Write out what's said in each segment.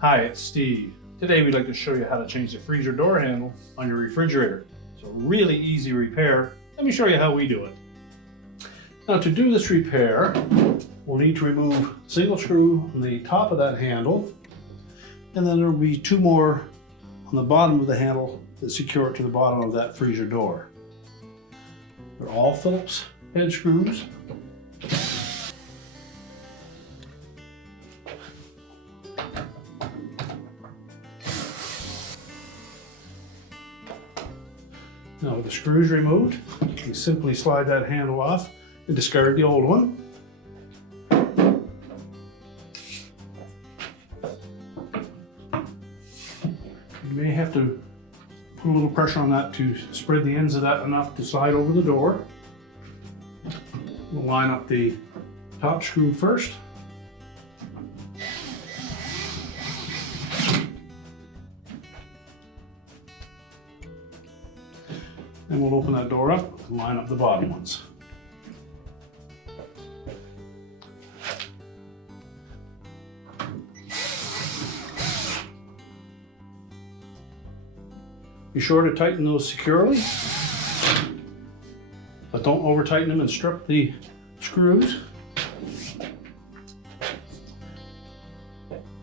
Hi, it's Steve. Today we'd like to show you how to change the freezer door handle on your refrigerator. It's a really easy repair. Let me show you how we do it. Now to do this repair, we'll need to remove a single screw on the top of that handle, and then there will be two more on the bottom of the handle that secure it to the bottom of that freezer door. They're all Phillips head screws. Now with the screws removed, you simply slide that handle off and discard the old one. You may have to put a little pressure on that to spread the ends of that enough to slide over the door. We'll line up the top screw first. And we'll open that door up and line up the bottom ones. Be sure to tighten those securely, but don't over tighten them and strip the screws.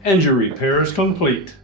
And your repair is complete.